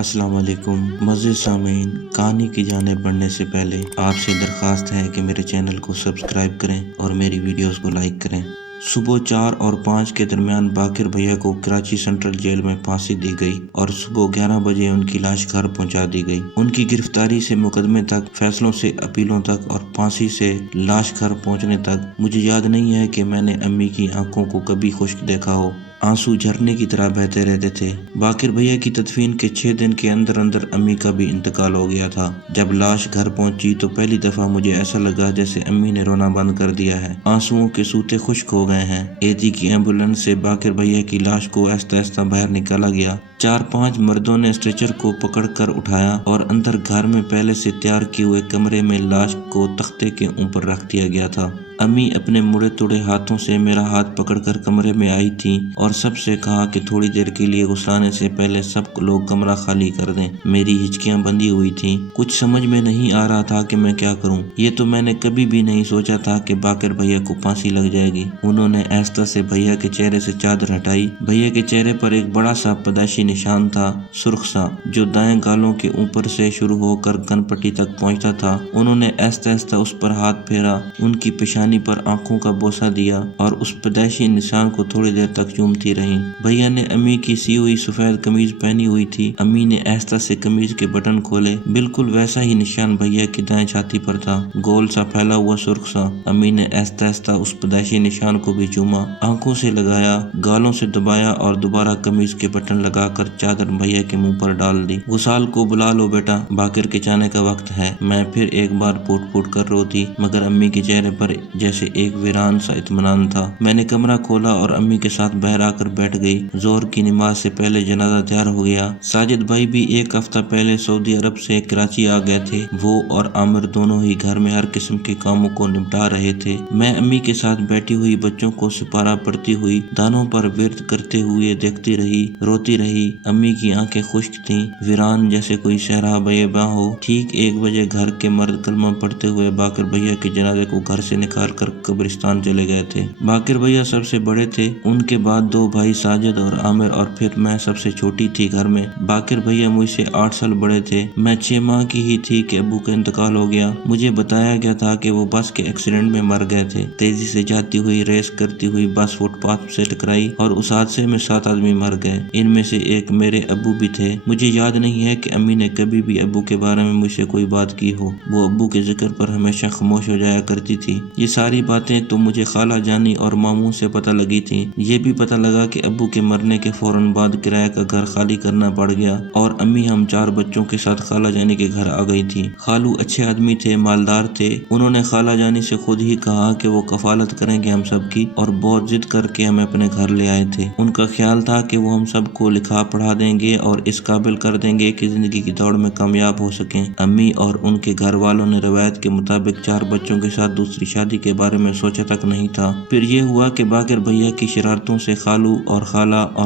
السلام علیکم معزز سامعین، کہانی کی جانب بڑھنے سے پہلے آپ سے درخواست ہے کہ میرے چینل کو سبسکرائب کریں اور میری ویڈیوز کو لائک کریں۔ صبح 4 اور 5 کے درمیان باقر بھیا کو کراچی سینٹرل جیل میں پھانسی دی گئی اور صبح 11 بجے ان کی لاش گھر پہنچا دی گئی۔ ان کی گرفتاری سے مقدمے تک، فیصلوں سے اپیلوں تک اور پھانسی سے لاش گھر پہنچنے تک مجھے یاد نہیں ہے کہ میں نے امی کی آنکھوں کو کبھی خشک دیکھا ہو۔ آنسو جھرنے کی طرح بہتے رہتے تھے۔ باقر بھیا کی تدفین کے 6 دن کے اندر امی کا بھی انتقال ہو گیا تھا۔ جب لاش گھر پہنچی تو پہلی دفعہ مجھے ایسا لگا جیسے امی نے رونا بند کر دیا ہے، آنسوؤں کے سوتے خشک ہو گئے ہیں۔ ایتی کی ایمبولینس سے باقر بھیا کی لاش کو آہستہ آہستہ باہر نکالا گیا۔ 4-5 مردوں نے اسٹریچر کو پکڑ کر اٹھایا اور اندر گھر میں پہلے سے تیار کیے ہوئے کمرے میں لاش کو تختے کے اوپر رکھ دیا گیا تھا۔ امی اپنے مڑے توڑے ہاتھوں سے میرا ہاتھ پکڑ کر کمرے میں آئی تھی اور سب سے کہا کہ تھوڑی دیر کے لیے غسلانے سے پہلے سب لوگ کمرہ خالی کر دیں۔ میری ہچکیاں بندھی ہوئی تھیں، کچھ سمجھ میں نہیں آ رہا تھا کہ میں کیا کروں۔ یہ تو میں نے کبھی بھی نہیں سوچا تھا کہ باقر بھیا کو پھانسی لگ جائے گی۔ انہوں نے آہستہ سے بھیا کے چہرے سے چادر ہٹائی۔ بھیا کے چہرے پر ایک بڑا سا پیدائشی نشان تھا، سرخ سا، جو دائیں گالوں کے اوپر سے شروع ہو کر کن پٹی تک پہنچتا تھا۔ انہوں نے آہستہ آہستہ اس پر ہاتھ پھیرا، ان کی پیشانی پر آنکھوں کا بوسہ دیا اور اس پیدائشی نشان کو تھوڑی دیر تک چومتی رہیں۔ بھیا نے امی کی سی ہوئی سفید قمیض پہنی ہوئی تھی۔ امی نے آہستہ سے قمیض کے بٹن کھولے، بالکل ویسا ہی نشان بھیا کی دائیں چھاتی پر تھا، گول سا پھیلا ہوا سرخ سا۔ امی نے آہستہ آہستہ اس پیدائشی نشان کو بھی چوما، آنکھوں سے لگایا، گالوں سے دبایا اور دوبارہ قمیض کے بٹن لگا کر چادر بھیا کے منہ پر ڈال دی۔ غسال کو بلا لو بیٹا، باقر کے جانے کا وقت ہے۔ میں پھر ایک بار پھوٹ پھوٹ کر روتی، مگر امی کے چہرے پر جیسے ایک ویران سا اطمینان تھا۔ میں نے کمرہ کھولا اور امی کے ساتھ باہر آ کر بیٹھ گئی۔ ظہر کی نماز سے پہلے جنازہ تیار ہو گیا۔ ساجد بھائی بھی ایک ہفتہ پہلے سعودی عرب سے کراچی آ گئے تھے۔ وہ اور عامر دونوں ہی گھر میں ہر قسم کے کاموں کو نپٹا رہے تھے۔ میں امی کے ساتھ بیٹھی ہوئی بچوں کو سپارہ پڑھتی ہوئی دانوں پر ورد کرتے ہوئے دیکھتی رہی، روتی رہی۔ امی کی آنکھیں خشک تھیں، ویران جیسے کوئی صحرا بیاباں ہو۔ ٹھیک 1 بجے گھر کے مرد کلمہ پڑھتے ہوئے باقر بھیا کے جنازے کو گھر سے نکال کر قبرستان چلے گئے تھے۔ باقر بھیا سب سے بڑے تھے، ان کے بعد 2 بھائی ساجد اور عامر اور پھر میں سب سے چھوٹی تھی گھر میں۔ باقر بھیا مجھ سے 8 سال بڑے تھے۔ میں 6 ماہ کی ہی تھی کہ ابو کا انتقال ہو گیا۔ مجھے بتایا گیا تھا کہ وہ بس کے ایکسیڈنٹ میں مر گئے تھے۔ تیزی سے جاتی ہوئی ریس کرتی ہوئی بس فٹ پاتھ سے ٹکرائی اور اس حادثے میں 7 آدمی مر گئے، ان میں سے ایک میرے ابو بھی تھے۔ مجھے یاد نہیں ہے کہ امی نے کبھی بھی ابو کے بارے میں مجھ سے کوئی بات کی ہو۔ وہ ابو کے ذکر پر ہمیشہ خاموش ہو جایا کرتی تھی۔ یہ ساری باتیں تو مجھے خالہ جانی اور ماموں سے پتہ لگی تھیں۔ یہ بھی پتہ لگا کہ ابو کے مرنے کے فوراً بعد کرایہ کا گھر خالی کرنا پڑ گیا اور امی ہم 4 بچوں کے ساتھ خالہ جانی کے گھر آ گئی تھی۔ خالو اچھے آدمی تھے، مالدار تھے۔ انہوں نے خالہ جانی سے خود ہی کہا کہ وہ کفالت کریں گے ہم سب کی، اور بہت ضد کر کے ہمیں اپنے گھر لے آئے تھے۔ ان کا خیال تھا کہ وہ ہم سب کو لکھا پڑھا دیں گے اور اس قابل کر دیں گے کہ زندگی کی دوڑ میں کامیاب ہو سکیں۔ امی اور ان کے گھر والوں نے روایت کے مطابق 4 بچوں کے ساتھ دوسری شادی کے بارے میں سوچا تک نہیں تھا۔ پھر یہ ہوا کہ باقر بھیا کی شرارتوں سے خالو اور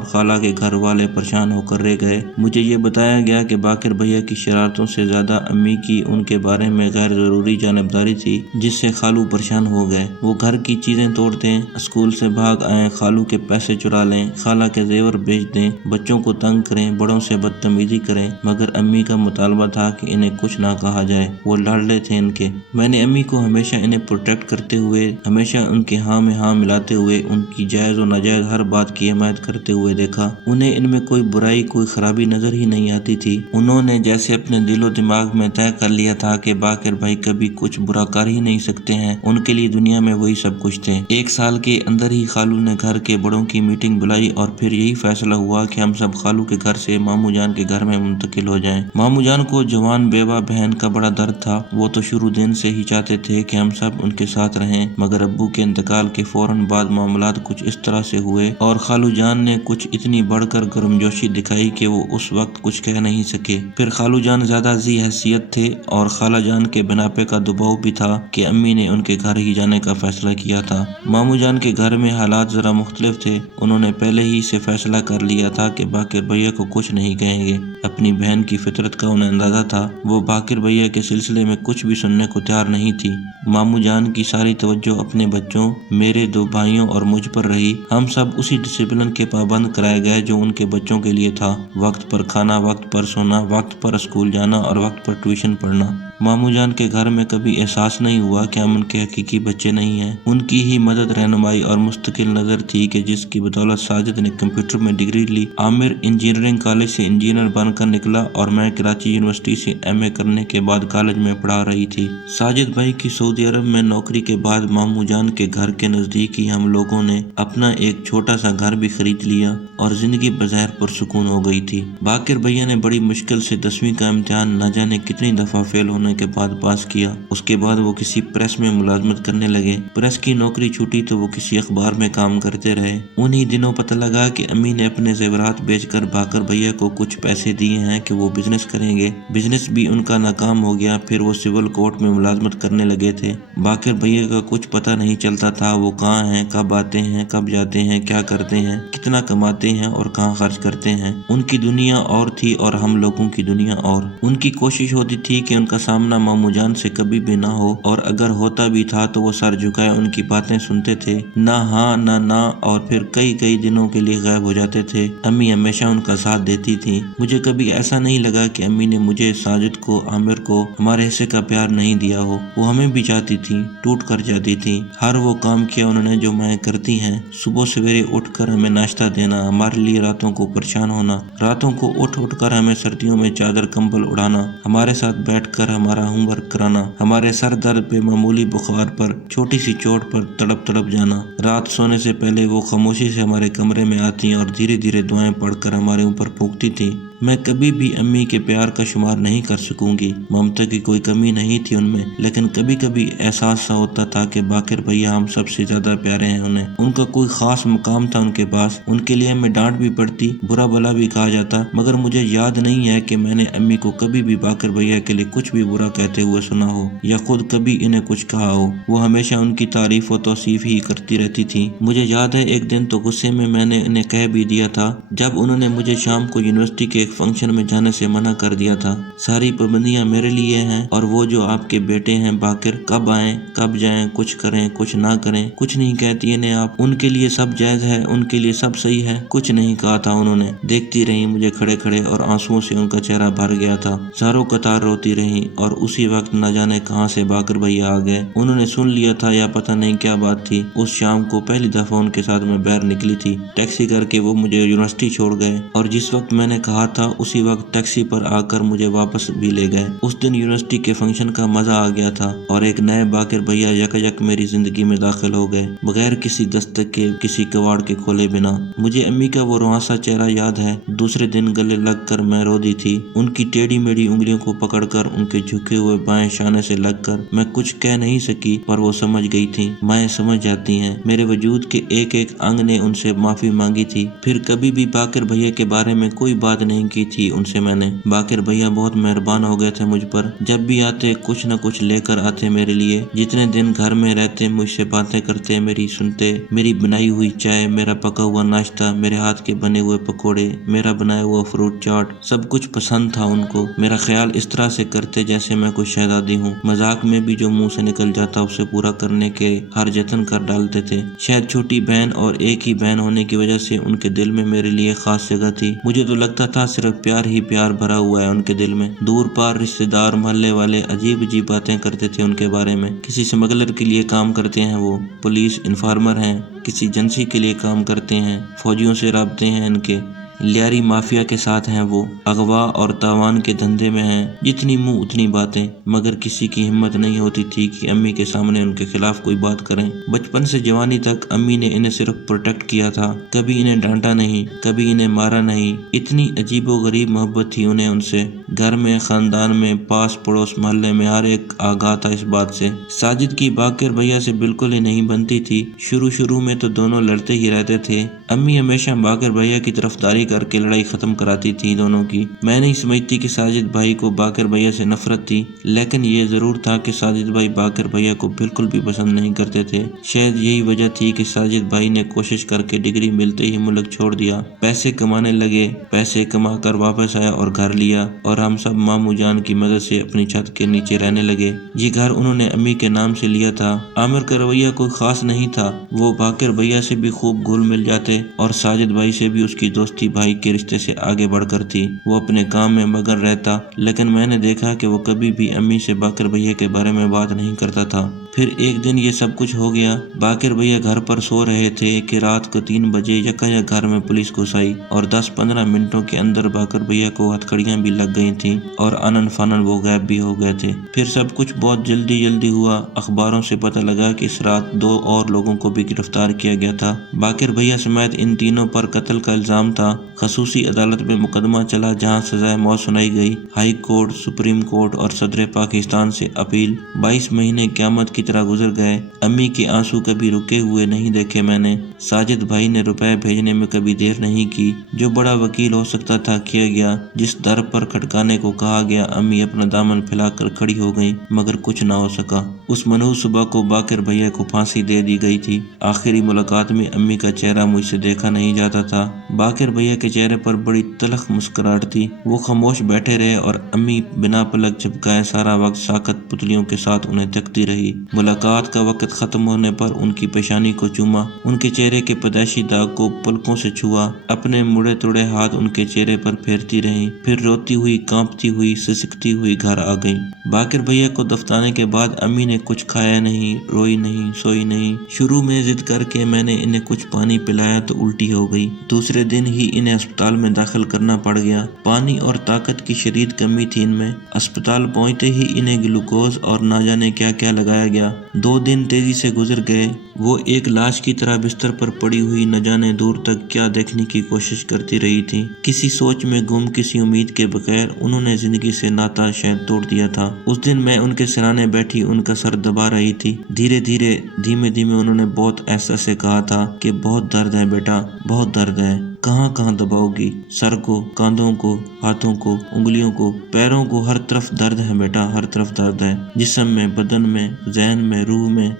خالہ کے گھر والے پریشان ہو کر رہ گئے۔ مجھے یہ بتایا گیا کہ باقر بھیا کی شرارتوں سے زیادہ امی کی ان کے بارے میں غیر ضروری جانبداری تھی، جس سے خالو پریشان ہو گئے۔ وہ گھر کی چیزیں توڑ دیں، اسکول سے بھاگ آئیں، خالو کے پیسے چرا لیں، خالہ کے زیور بیچ دیں، بچوں کو تنگ کریں، بڑوں سے بدتمیزی کریں، مگر امی کا مطالبہ تھا کہ انہیں کچھ نہ کہا جائے، وہ لاڈلے تھے ان کے۔ میں نے امی کو ہمیشہ انہیں پروٹیکٹ کرتے ہوئے، ہمیشہ ان کے ہاں میں ہاں ملاتے ہوئے، ان کی جائز و ناجائز ہر بات کی حمایت کرتے ہوئے دیکھا۔ انہیں ان میں کوئی برائی، کوئی خرابی نظر ہی نہیں آتی تھی۔ انہوں نے جیسے اپنے دل و دماغ میں طے کر لیا تھا کہ باقر بھائی کبھی کچھ برا کر ہی نہیں سکتے ہیں، ان کے لیے دنیا میں وہی سب کچھ تھے۔ 1 سال کے اندر ہی خالو نے گھر کے بڑوں کی میٹنگ بلائی اور پھر یہی فیصلہ ہوا کہ ہم سب خالو کے گھر سے ماموں جان کے گھر میں منتقل ہو جائیں۔ ماموں جان کو جوان بیوہ بہن کا بڑا درد تھا۔ وہ تو شروع دن سے ہی چاہتے تھے کہ ہم سب ان کے ساتھ رہیں، مگر ابو کے انتقال کے فوراً بعد معاملات کچھ اس طرح سے ہوئے اور خالو جان نے کچھ اتنی بڑھ کر گرمجوشی دکھائی کہ وہ اس وقت کچھ کہہ نہیں سکے۔ پھر خالو جان زیادہ ذی حیثیت تھے اور خالہ جان کے بناپے کا دباؤ بھی تھا کہ امی نے ان کے گھر ہی جانے کا فیصلہ کیا تھا۔ ماموں جان کے گھر میں حالات ذرا مختلف تھے۔ انہوں نے پہلے ہی سے فیصلہ کر لیا تھا کہ باقر بھیا کو کچھ نہیں کہیں گے، اپنی بہن उनकी फितरत का उन्हें अंदाजा था। वो बाकिर भैया के सिलसिले में कुछ भी सुनने को तैयार नहीं थी। मामू जान की सारी तवज्जो अपने बच्चों, मेरे 2 भाइयों और मुझ पर रही। हम सब उसी डिसिप्लिन के पाबंद कराए गए जो उनके बच्चों के लिए था। वक्त पर खाना, वक्त पर सोना, वक्त पर स्कूल जाना और वक्त पर ट्यूशन पढ़ना। मामू जान के घर में कभी एहसास नहीं हुआ कि हम उनके हकीकी बच्चे नहीं हैं। उनकी ही मदद, रहनुमाई और मुस्तकिल नजर थी कि जिसकी बदौलत साजिद ने कंप्यूटर में डिग्री ली। आमिर इंजीनियरिंग कॉलेज से इंजीनियर बनकर निकला और मैं कराची यूनिवर्सिटी से MA करने के बाद कॉलेज में पढ़ा रही थी। साजिद भाई की सऊदी अरब में नौकरी के बाद मामू जान के घर के नजदीक ही हम लोगों ने अपना एक छोटा सा घर भी खरीद लिया और जिंदगी बज़ाहिर पुरसुकून हो गई थी। बाकिर भैया ने बड़ी मुश्किल से 10वीं का इम्तिहान न जाने कितनी दफा फेल होने के बाद पास किया। उसके बाद वो किसी प्रेस में मुलाजमत करने लगे। प्रेस की नौकरी छूटी तो वो किसी अखबार में काम करते रहे। उन्हीं दिनों पता लगा कि अम्मी ने अपने जेवरात बेचकर बाकिर भैया को कुछ पैसे दिए हैं कि वो बिजनेस करेंगे। बिजनेस भी उनका नाकाम हो गया। फिर वो सिविल कोर्ट में मुलाजमत करने लगे थे। बाकिर भैया का कुछ पता नहीं चलता था। वो कहाँ हैं, कब आते हैं, कब जाते हैं, क्या करते हैं, कितना कमाते हैं और कहाँ खर्च करते हैं। उनकी दुनिया और थी और हम लोगों की दुनिया और। उनकी कोशिश होती थी कि उनका सामना मामू जान से कभी भी ना हो, और अगर होता भी था तो वो सर झुकाए उनकी बातें सुनते थे, ना हाँ ना, और फिर कई दिनों के लिए गायब हो जाते थे। अम्मी हमेशा उनका साथ देती थी। मुझे कभी ऐसा नहीं लगा कि अम्मी ने मुझे, साजिद को, आमिर को हमारे हिस्से का प्यार नहीं दिया हो। वो हमें भी चाहती थी, टूट कर जाती थी। हर वो काम किया उन्होंने जो मैं करती हैं। सुबह सवेरे उठकर हमें नाश्ता देना, हमारे लिए रातों को परेशान होना, रातों को उठ कर हमें सर्दियों में चादर कंबल उड़ाना, हमारे साथ बैठकर हमारा होमवर्क कराना, हमारे सर दर्द पे, मामूली बुखार पर, छोटी सी चोट पर तड़प जाना। रात सोने से पहले वो खामोशी से हमारे कमरे में आती और धीरे धीरे दुआएं पढ़कर हमारे ऊपर फूंकती थी। मैं कभी भी अम्मी के प्यार का शुमार नहीं कर सकूंगी। ममता की कोई कमी नहीं थी उनमें, लेकिन कभी कभी एहसास सा होता था कि बाकिर भैया हम सबसे ज्यादा प्यारे हैं उन्हें। उनका कोई खास मुकाम था उनके पास। उनके लिए हमें डांट भी पड़ती, बुरा भला भी कहा जाता, मगर मुझे याद नहीं है कि मैंने अम्मी को कभी भी बाकिर भैया के लिए कुछ भी बुरा कहते हुए सुना हो या खुद कभी इन्हें कुछ कहा हो। वो हमेशा उनकी तारीफ और तौसीफ ही करती रहती थी। मुझे याद है एक दिन तो गुस्से में मैंने इन्हें कह भी दिया था, जब उन्होंने मुझे शाम को यूनिवर्सिटी के एक फंक्शन में जाने से मना कर दिया था। सारी पाबंदियां मेरे लिए हैं और वो जो आपके बेटे हैं बाकिर, कब आएं, कब जाएं, कुछ करें, कुछ ना करें, कुछ नहीं कहती इन्हें आप। उनके लिए सब जायज है, उनके लिए सब सही है। कुछ नहीं कहा था उन्होंने। देखती रही मुझे खड़े खड़े और आंसुओं से उनका चेहरा भर गया था। चारों कतार रोती रही और उसी वक्त न जाने कहां से बाकिर भैया आ गए। उन्होंने सुन लिया था या पता नहीं क्या बात थी। उस शाम को पहली दफा उनके साथ मैं बाहर निकली थी। टैक्सी करके वो मुझे यूनिवर्सिटी छोड़ गए और जिस वक्त मैंने कहा था उसी वक्त टैक्सी पर आकर मुझे वापस भी ले गए। उस दिन यूनिवर्सिटी के फंक्शन का मजा आ गया था और एक नए बाकिर भैया यकयक मेरी जिंदगी में दाखिल हो गए, बगैर किसी दस्तक के, किसी कवाड़ के खोले बिना। मुझे अम्मी का वो रुआंसा चेहरा याद है। दूसरे दिन गले लगकर मैं रो दी थी। उनकी टेढ़ी मेढ़ी उंगलियों को पकड़कर, उनके झुके हुए बाएं शाने से लगकर मैं कुछ कह नहीं सकी, पर वो समझ गई थी। माएं समझ जाती हैं। मेरे वजूद के एक एक अंग ने उनसे माफी मांगी थी। फिर कभी भी बाकिर भैया के बारे में कोई बात नहीं की थी उनसे मैंने। बाकिर भैया बहुत मेहरबान हो गए थे मुझ पर। जब भी आते कुछ न कुछ लेकर आते मेरे लिए। जितने दिन घर में रहते मुझसे बातें करते, मेरी सुनते, मेरी बनाई हुई चाय, मेरा पका हुआ नाश्ता, मेरे हाथ के बने हुए पकोड़े, मेरा बनाया हुआ फ्रूट चाट, सब कुछ पसंद था उनको। मेरा ख्याल इस तरह से करते जैसे मैं कोई शहजादी हूँ। मजाक में भी जो मुंह से निकल जाता उसे पूरा करने के हर जतन कर डालते थे। शायद छोटी बहन और एक ही बहन होने की वजह से उनके दिल में मेरे लिए खास जगह थी। मुझे तो लगता था सिर्फ प्यार ही प्यार भरा हुआ है उनके दिल में। दूर पार रिश्तेदार, मोहल्ले वाले अजीब अजीब बातें करते थे उनके बारे में। किसी स्मगलर के लिए काम करते हैं वो, पुलिस इन्फॉर्मर हैं, किसी एजेंसी के लिए काम करते हैं, फौजियों से राब्ते हैं इनके, लियारी माफिया के साथ हैं वो, अगवा और तावान के धंधे में हैं। जितनी मुंह उतनी बातें, मगर किसी की हिम्मत नहीं होती थी कि अम्मी के सामने उनके खिलाफ कोई बात करें। बचपन से जवानी तक अम्मी ने इन्हें सिर्फ प्रोटेक्ट किया था। कभी इन्हें डांटा नहीं, कभी इन्हें मारा नहीं। इतनी अजीबोगरीब मोहब्बत थी उन्हें उनसे। घर में, खानदान में, पास पड़ोस, मोहल्ले में हर एक आगाह था इस बात से। साजिद की बाकिर भैया से बिल्कुल ही नहीं बनती थी। शुरू में तो दोनों लड़ते ही रहते थे। अम्मी हमेशा बाकिर भैया की तरफदारी गिरफ्तारी करके लड़ाई खत्म कराती थी दोनों की। मैं नहीं समझती कि साजिद भाई को बाकर भैया से नफरत थी, लेकिन ये जरूर था कि साजिद भाई बाकर भैया को बिल्कुल भी पसंद नहीं करते थे। शायद यही वजह थी कि साजिद भाई ने कोशिश करके डिग्री मिलते ही मुल्क छोड़ दिया, पैसे कमाने लगे, पैसे कमा कर वापस आया और घर लिया और हम सब मामू जान की मदद से अपनी छत के नीचे रहने लगे। ये घर उन्होंने अम्मी के नाम से लिया था। आमिर का रवैया कोई खास नहीं था, वो बाकर भैया से भी खूब घुल मिल जाते और साजिद भाई से भी उसकी दोस्ती भाई के रिश्ते से आगे बढ़कर थी। वो अपने काम में मगन रहता, लेकिन मैंने देखा कि वो कभी भी अम्मी से बाकर भैया के बारे में बात नहीं करता था। फिर एक दिन ये सब कुछ हो गया। बाकर भैया घर पर सो रहे थे कि रात को 3 बजे यकायक घर में पुलिस घुस आई और 10-15 मिनटों के अंदर बाकर भैया को हथकड़ियां भी लग गई थी और आनन फानन वो गायब भी हो गए थे। फिर सब कुछ बहुत जल्दी हुआ। अखबारों से पता लगा कि इस रात 2 और लोगों को भी गिरफ्तार किया गया था। बाकर भैया समेत इन तीनों पर कत्ल का इल्जाम था। खसूसी अदालत में मुकदमा चला जहां सजाए मौत सुनाई गई। हाई कोर्ट, सुप्रीम कोर्ट और सदर पाकिस्तान से अपील। 22 महीने क़यामत की तरह गुजर गए। अम्मी के आंसू कभी रुके हुए नहीं देखे मैंने। साजिद भाई ने रुपए भेजने में कभी देर नहीं की। जो बड़ा वकील हो सकता था किया गया। जिस दर पर खटकाने को कहा गया अम्मी अपना दामन फैलाकर खड़ी हो गई, मगर कुछ ना हो सका। उस मनहूस सुबह को बाकर भैया को फांसी दे दी गई थी। आखिरी मुलाकात में अम्मी का चेहरा मुझसे देखा नहीं जाता था। बाकर भैया के चेहरे पर बड़ी तलख मुस्कुराहट थी। वो खामोश बैठे रहे और अम्मी बिना पलक झपकाए सारा वक्त साकत पुतलियों के साथ उन्हें तकती रही। मुलाकात का वक्त खत्म होने पर उनकी पेशानी को चूमा, उनके चेहरे के पैदाइशी दाग को पलकों से छुआ, अपने मुड़े तुड़े हाथ उनके चेहरे पर फेरती रही, फिर रोती हुई, कांपती हुई, सिसकती हुई घर आ गई। बाकर भैया को दफनाने के बाद अम्मी ने कुछ खाया नहीं, रोई नहीं, सोई नहीं। शुरू में जिद करके मैंने इन्हें कुछ पानी पिलाया तो उल्टी हो गई। दूसरे दिन ही इन्हें अस्पताल में दाखिल करना पड़ गया। पानी और ताकत की शदीद कमी थी इनमें। अस्पताल पहुंचते ही इन्हें ग्लूकोज और ना जाने क्या क्या लगाया गया। 2 दिन तेजी से गुजर गए। वो एक लाश की तरह बिस्तर पर पड़ी हुई न जाने दूर तक क्या देखने की कोशिश करती रही थी। किसी सोच में गुम, किसी उम्मीद के बगैर उन्होंने जिंदगी से नाता शायद तोड़ दिया था। उस दिन मैं उनके सिराने बैठी उनका सर दबा रही थी। धीरे धीमे उन्होंने बहुत ऐसा से कहा था कि बहुत दर्द है बेटा, बहुत दर्द है। कहाँ दबाओगी? सर को, कांधों को, हाथों को, उंगलियों को, पैरों को, हर तरफ दर्द है बेटा, हर तरफ दर्द है। जिस्म में, बदन में, ज़हन में,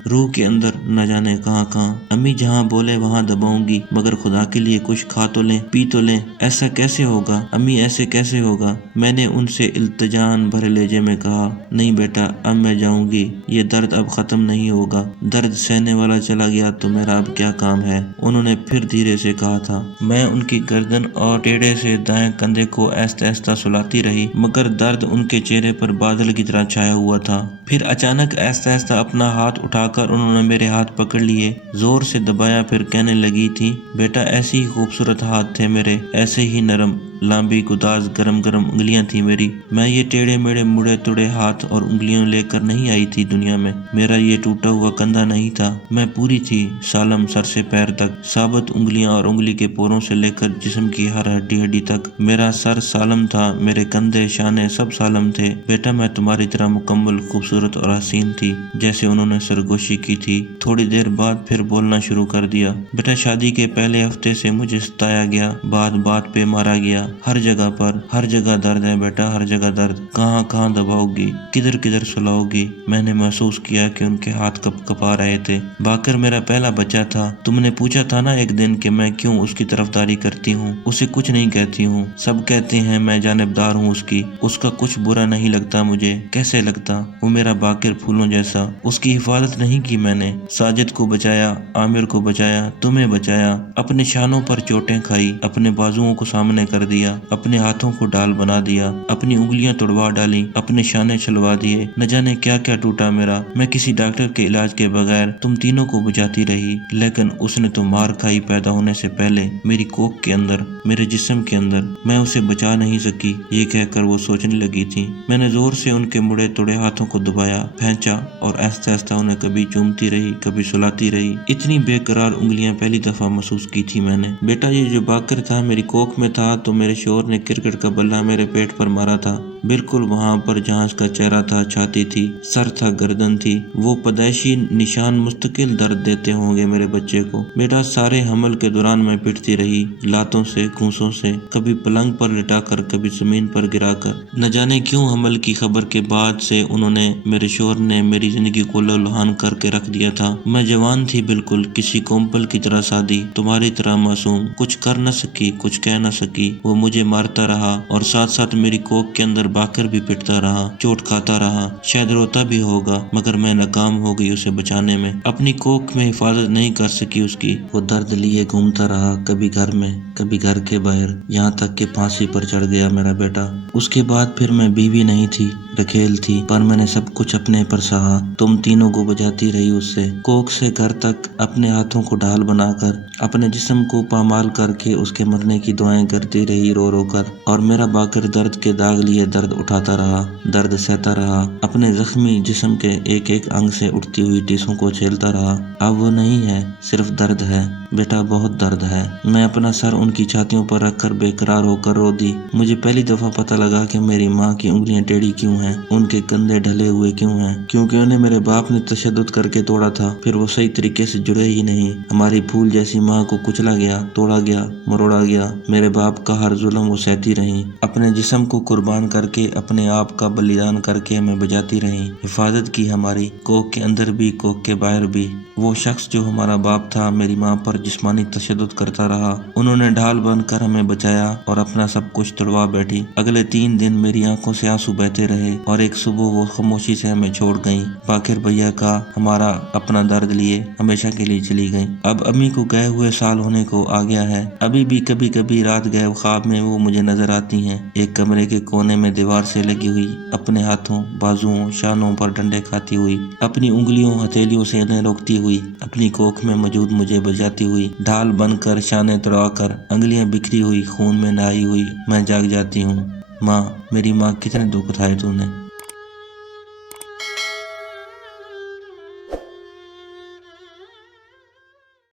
रूह के अंदर न जाने कहाँ। अम्मी जहाँ बोले वहाँ दबाऊंगी, मगर खुदा के लिए कुछ खा तो लें, पी तो लें। ऐसा कैसे होगा अम्मी, ऐसे कैसे होगा? मैंने उनसे इल्तिजान भरे लहजे में कहा, नहीं बेटा, अब मैं जाऊंगी। ये दर्द अब खत्म नहीं होगा। दर्द सहने वाला चला गया तो मेरा अब क्या काम है? उन्होंने फिर धीरे से कहा था। मैं उनकी गर्दन और टेढ़े से दाएं कंधे को आहिस्ता आहिस्ता सुलाती रही, मगर दर्द उनके चेहरे पर बादल की तरह छाया हुआ था। फिर अचानक आहिस्ता आहिस्ता अपना हाथ उठाकर उन्होंने मेरे हाथ पकड़ लिए, जोर से दबाया, फिर कहने लगी थी, बेटा ऐसे ही खूबसूरत हाथ थे मेरे, ऐसे ही नरम, लांबी, गुदाज, गरम उंगलियां थी मेरी। मैं ये टेढ़े मेढ़े मुड़े तुड़े हाथ और उंगलियों लेकर नहीं आई थी दुनिया में। मेरा ये टूटा हुआ कंधा नहीं था। मैं पूरी थी, सालम, सर से पैर तक, साबुत उंगलियां और उंगली के पोरों से लेकर जिस्म की हर हड्डी तक। मेरा सर सालम था, मेरे कंधे, शाने सब सालम थे। बेटा मैं तुम्हारी तरह मुकम्मल, खूबसूरत और हसीन थी। जैसे उन्होंने सरगोशी की थी। थोड़ी देर बाद फिर बोलना शुरू कर दिया। बेटा शादी के पहले हफ्ते से मुझे सताया गया, बात पे मारा गया। हर जगह दर्द है बेटा, हर जगह दर्द। कहाँ दबाओगी, किधर सुलाओगी? मैंने महसूस किया कि उनके हाथ कपा रहे थे। बाकर मेरा पहला बच्चा था। तुमने पूछा था ना एक दिन कि मैं क्यों उसकी तरफदारी करती हूँ। उसे कुछ नहीं कहती हूँ, सब कहते हैं मैं जानिबदार हूँ उसकी। उसका कुछ बुरा नहीं लगता मुझे। कैसे लगता? वो मेरा बाकर फूलों जैसा। उसकी हिफाजत नहीं की मैंने। साजिद को बचाया, आमिर को बचाया, तुम्हें बचाया। अपने शानों पर चोटें खाई, अपने बाजुओं को सामने कर दिया, अपने हाथों को डाल बना दिया, अपनी उंगलियां तोड़वा डाली, अपने शाने छलवा दिए। न जाने क्या क्या टूटा मेरा। मैं किसी डॉक्टर के इलाज के बगैर तुम तीनों को बुझाती रही, लेकिन उसने तो मार खाई पैदा होने से पहले, मेरी कोख के अंदर, मेरे जिस्म के अंदर। मैं उसे बचा नहीं सकी। ये कहकर वो सोचने लगी थी। मैंने जोर से उनके मुड़े तोड़े हाथों को दबाया, फेंचा और आहिस्ता आहिस्ता उन्हें कभी चूमती रही, कभी सुलाती रही। इतनी बेकरार उंगलियां पहली दफा महसूस की थी मैंने। बेटा ये जो बाकर था मेरी कोख में था तो मेरे शोहर ने क्रिकेट का बल्ला मेरे पेट पर मारा था। بالکل وہاں پر جہاں اس کا چہرہ تھا، چھاتی تھی، سر تھا، گردن تھی۔ وہ پیدائشی نشان مستقل درد دیتے ہوں گے میرے بچے کو۔ بیٹا سارے حمل کے دوران میں پٹتی رہی، لاتوں سے، گھونسوں سے، کبھی پلنگ پر لٹا کر، کبھی زمین پر گرا کر۔ نہ جانے کیوں حمل کی خبر کے بعد سے انہوں نے، میرے شوہر نے میری زندگی کو لہو کر کے رکھ دیا تھا۔ میں جوان تھی بالکل، کسی کومپل کی طرح سادی، تمہاری طرح معصوم، کچھ کر نہ سکی، کچھ کہہ نہ سکی۔ وہ مجھے مارتا رہا اور ساتھ ساتھ میری کوکھ کے اندر باکر بھی پٹتا رہا، چوٹ کھاتا رہا، شاید روتا بھی ہوگا، مگر میں ناکام ہو گئی اسے بچانے میں۔ اپنی کوکھ میں حفاظت نہیں کر سکی اس کی۔ وہ درد لیے گھومتا رہا، کبھی گھر میں، کبھی گھر کے باہر، یہاں تک کہ پھانسی پر چڑھ گیا میرا بیٹا۔ اس کے بعد پھر میں بیوی نہیں تھی، رکھیل تھی، پر میں نے سب کچھ اپنے پر سہا۔ تم تینوں کو بچاتی رہی اس سے، کوکھ سے گھر تک، اپنے ہاتھوں کو ڈھال بنا کر، اپنے جسم کو پامال کر کے اس کے مرنے کی دعائیں کرتی رہی رو رو کر، اور میرا باکر درد کے داغ لیے درد اٹھاتا رہا، درد سہتا رہا، اپنے زخمی جسم کے ایک ایک انگ سے اٹھتی ہوئی ٹیسوں کو جھیلتا رہا۔ اب وہ نہیں ہے، صرف درد ہے بیٹا، بہت درد ہے۔ میں اپنا سر ان کی چھاتیوں پر رکھ کر بے قرار ہو کر رو دی۔ مجھے پہلی دفعہ پتہ لگا کہ میری ماں کی انگلیاں ٹیڑھی کیوں ہیں، ان کے کندھے ڈھلے ہوئے کیوں ہیں، کیونکہ انہیں میرے باپ نے تشدد کر کے توڑا تھا، پھر وہ صحیح طریقے سے جڑے ہی نہیں۔ ہماری پھول جیسی ماں کو کچلا گیا، توڑا گیا، مروڑا گیا۔ میرے باپ کا ہر ظلم وہ سہتی رہیں، اپنے جسم کو قربان کر کے، اپنے آپ کا بلیدان کر کے ہمیں بچاتی رہیں، حفاظت کی ہماری، کوکھ کے اندر بھی، کوکھ کے باہر بھی۔ وہ شخص جو ہمارا باپ تھا میری ماں پر جسمانی تشدد کرتا رہا، انہوں نے ڈھال بن کر ہمیں بچایا اور اپنا سب کچھ توڑوا بیٹھی۔ اگلے 3 دن میری آنکھوں سے آنسو بہتے رہے اور ایک صبح وہ خاموشی سے ہمیں چھوڑ گئیں۔ باکر بھیا کا ہمارا اپنا درد لیے ہمیشہ کے لیے چلی گئیں۔ اب امی کو گئے ہوئے سال ہونے کو آ گیا ہے، ابھی بھی کبھی کبھی رات گئے خواب میں وہ مجھے نظر آتی ہیں، ایک کمرے کے کونے میں دیوار سے لگی ہوئی، اپنے ہاتھوں، بازوؤں، شانوں پر ڈنڈے کھاتی ہوئی، اپنی انگلیوں، ہتھیلیوں سے انہیں روکتی ہوئی، اپنی کوکھ میں موجود مجھے بچاتی ہوئی، ڈھال بن کر، شانے تڑوا کر، انگلیاں بکھری ہوئی، خون میں نہائی ہوئی۔ میں جاگ جاتی ہوں۔ ماں، میری ماں، کتنے دکھ اٹھائے تو نے۔